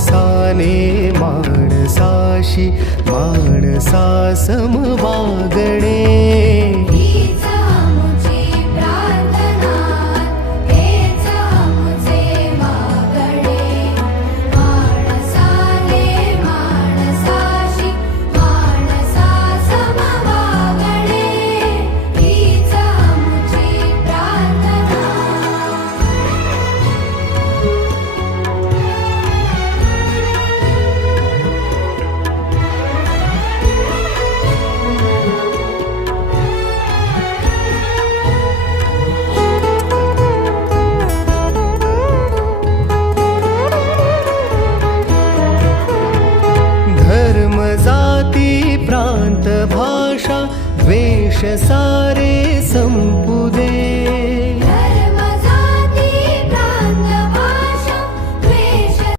माणसाने माणसाशी माणसा सम वागणे. हीच आमुची प्रार्थना, हेच आमुचे मागणे. माणसाने माणसाशी माणसा सम वागणे. हीच आमुची प्रार्थना. धर्म जाती प्रांत भाषा द्वेष सारे संपू